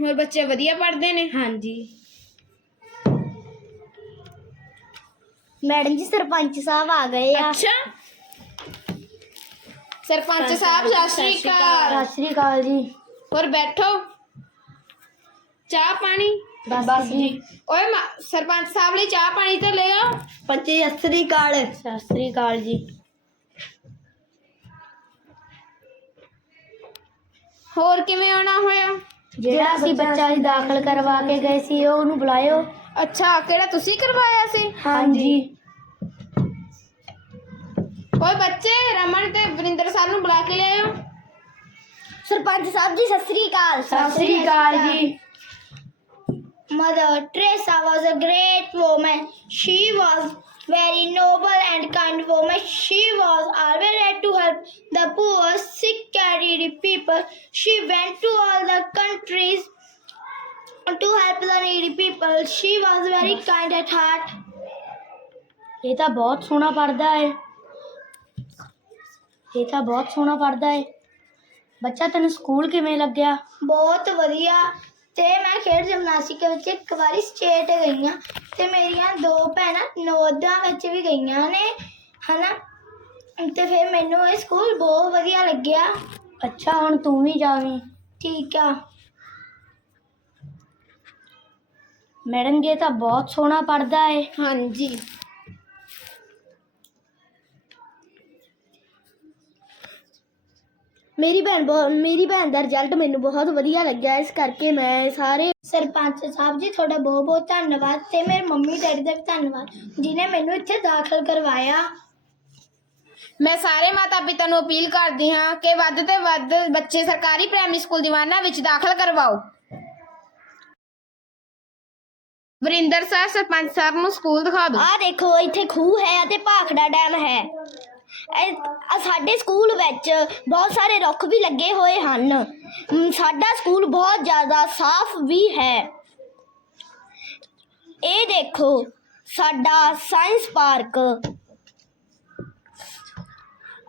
ਹੋਰ ਬੱਚੇ ਵਧੀਆ ਪੜ੍ਹਦੇ ਨੇ? ਹਾਂਜੀ। ਮੈਡਮ ਜੀ ਸਰਪੰਚ ਸਾਹਿਬ ਆ ਗਏ ਆ। ਅੱਛਾ। ਸਰਪੰਚ ਸਾਹਿਬ ਸਤਿ ਸ਼੍ਰੀ ਅਕਾਲ। ਸਤਿ ਸ਼੍ਰੀ ਅਕਾਲ ਜੀ। ਹੋਰ ਬੈਠੋ। ਚਾਹ ਪਾਣੀ? ਬਸ ਜੀ। ਓਏ ਮਾ- ਸਰਪੰਚ ਸਾਹਿਬ ਲਈ ਚਾਹ ਪਾਣੀ ਤਾਂ ਲੈ ਆਓ। ਪੰਚੇ ਸਤਿ ਸ਼੍ਰੀ ਅਕਾਲ। ਸਤਿ ਸ਼੍ਰੀ ਅਕਾਲ ਜੀ। ਹੋਰ ਕਿਵੇਂ ਆਉਣਾ ਹੋਇਆ? ਜਿਹੜਾ ਅਸੀਂ ਬੱਚਾ ਹੀ ਦਾਖਲ ਕਰਵਾ ਕੇ ਗਏ ਸੀ ਉਹ ਉਹਨੂੰ ਬੁਲਾਇਓ। ਅੱਛਾ ਕਿਹੜਾ ਤੁਸੀਂ ਕਰਵਾਇਆ ਸੀ? ਹਾਂਜੀ। ਓਏ ਬੱਚੇ ਰਮਨ ਤੇ ਵਰਿੰਦਰ ਸਾਹਿਬ ਨੂੰ ਬੁਲਾ ਕੇ ਲਿਆਓ ਸਰਪੰਚ ਸਾਹਿਬ ਜੀ ਸਤਿ ਸ਼੍ਰੀ ਅਕਾਲ। ਸਤਿ ਸ਼੍ਰੀ ਅਕਾਲ। ਜੀ। Mother Teresa was a great woman. She was very noble and kind woman. She was always ready to help the poor, sick, and needy people. She went to all the countries to help the needy people. She was very kind at heart. ਇਹ ਤਾਂ ਬਹੁਤ ਸੋਹਣਾ ਪੜਦਾ ਹੈ। ਇਹ ਤਾਂ ਬਹੁਤ ਸੋਹਣਾ ਪੜਦਾ ਹੈ। ਬੱਚਾ ਤੈਨੂੰ ਸਕੂਲ ਕਿਵੇਂ ਲੱਗਿਆ? ਬਹੁਤ ਵਧੀਆ। ਤੇ ਮੈਂ ਖੇਡ ਜਿਮਨਾਸਟਿਕ ਵਿੱਚ ਇੱਕ ਵਾਰੀ ਸਟੇਟ ਗਈ ਹਾਂ ਤੇ ਮੇਰੀਆਂ ਦੋ ਭੈਣਾਂ ਨਵੋਦਿਆ ਵਿੱਚ ਵੀ ਗਈਆਂ ਨੇ ਹਨਾ? ਤੇ ਫਿਰ ਮੈਨੂੰ ਇਹ ਸਕੂਲ ਬਹੁਤ ਵਧੀਆ ਲੱਗਿਆ। ਅੱਛਾ ਹੁਣ ਤੂੰ ਵੀ ਜਾਵੀਂ। ਠੀਕ ਆ। ਮੈਡਮ ਜੀ ਇਹ ਤਾਂ ਬਹੁਤ ਸੋਹਣਾ ਪੜਦਾ ਹੈ ਹਾਂਜੀ। ਮੇਰੀ ਭੈਣ ਬਹੁਤ ਮੇਰੀ ਭੈਣ ਦਾ ਰਿਜ਼ਲਟ ਮੈਨੂੰ ਬਹੁਤ ਵਧੀਆ ਲੱਗਿਆ। ਇਸ ਕਰਕੇ ਮੈਂ ਸਾਰੇ ਸਰਪੰਚ ਸਾਹਿਬ ਜੀ ਤੁਹਾਡਾ ਬਹੁਤ ਬਹੁਤ ਧੰਨਵਾਦ ਤੇ ਮੇਰੇ ਮੰਮੀ ਡੈਡੀ ਦਾ ਵੀ ਧੰਨਵਾਦ ਜਿਨੇ ਮੈਨੂੰ ਇੱਥੇ ਦਾਖਲ ਕਰਵਾਇਆ। ਮੈਂ ਸਾਰੇ ਮਾਤਾ ਪਿਤਾ ਨੂੰ ਅਪੀਲ ਕਰਦੀ ਹਾਂ ਕਿ ਵੱਧ ਤੋਂ ਵੱਧ ਬੱਚੇ ਸਰਕਾਰੀ ਪ੍ਰਾਇਮਰੀ ਸਕੂਲ ਦੀਵਾਨਾ ਵਿੱਚ ਦਾਖਲ ਕਰਵਾਓ। ਵਰਿੰਦਰ ਸਾਹਿਬ ਸਰਪੰਚ ਸਾਹਿਬ ਨੂੰ ਸਕੂਲ ਦਿਖਾ ਦਿਓ। ਆਹ ਦੇਖੋ ਇੱਥੇ ਖੂਹ ਹੈ ਅਤੇ ਭਾਖੜਾ ਡੈਮ ਹੈ। ਇਹ- ਆਹ ਸਾਡੇ ਸਕੂਲ ਵਿੱਚ ਬਹੁਤ ਸਾਰੇ ਰੁੱਖ ਵੀ ਲੱਗੇ ਹੋਏ ਹਨ। ਅਮ, ਸਾਡਾ ਸਕੂਲ ਬਹੁਤ ਜ਼ਿਆਦਾ ਸਾਫ਼ ਵੀ ਹੈ। ਇਹ ਦੇਖੋ ਸਾਡਾ ਸਾਇੰਸ ਪਾਰਕ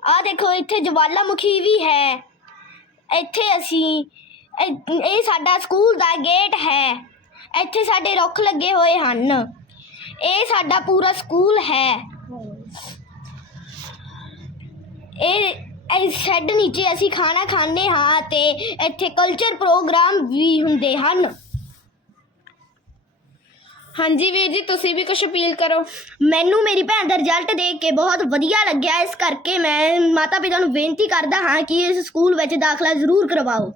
ਆਹ ਦੇਖੋ, ਇੱਥੇ ਜਵਾਲਾਮੁਖੀ ਵੀ ਹੈ। ਇੱਥੇ ਅਸੀਂ, ਇਹ ਇਹ ਸਾਡਾ ਸਕੂਲ ਦਾ ਗੇਟ ਹੈ। ਇੱਥੇ ਸਾਡੇ ਰੁੱਖ ਲੱਗੇ ਹੋਏ ਹਨ। ਇਹ ਸਾਡਾ ਪੂਰਾ ਸਕੂਲ ਹੈ। ਇਹ ਇਸ ਸ਼ੈੱਡ ਨੀਚੇ ਅਸੀਂ ਖਾਣਾ ਖਾਂਦੇ ਹਾਂ ਤੇ ਇੱਥੇ ਕਲਚਰ ਪ੍ਰੋਗਰਾਮ ਵੀ ਹੁੰਦੇ ਹਨ। ਹਾਂਜੀ ਵੀਰ ਜੀ ਤੁਸੀਂ ਵੀ ਕੁਝ ਅਪੀਲ ਕਰੋ। ਮੈਨੂੰ ਮੇਰੀ ਭੈਣ ਦਾ ਰਿਜ਼ਲਟ ਦੇਖ ਕੇ ਬਹੁਤ ਵਧੀਆ ਲੱਗਿਆ। ਇਸ ਕਰਕੇ ਮੈਂ ਮਾਤਾ ਪਿਤਾ ਨੂੰ ਬੇਨਤੀ ਕਰਦਾ ਹਾਂ ਕਿ ਇਸ ਸਕੂਲ ਵਿੱਚ ਦਾਖਲਾ ਜ਼ਰੂਰ ਕਰਵਾਓ।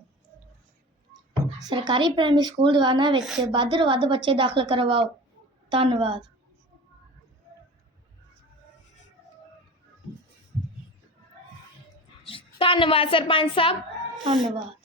ਸਰਕਾਰੀ ਪ੍ਰਾਇਮਰੀ ਸਕੂਲ ਦੀਵਾਨਾ ਵਿੱਚ ਵੱਧ ਤੋਂ ਵੱਧ ਬੱਚੇ ਦਾਖਲ ਕਰਵਾਓ। ਧੰਨਵਾਦ। ਧੰਨਵਾਦ ਸਰਪੰਚ ਸਾਹਿਬ। ਧੰਨਵਾਦ।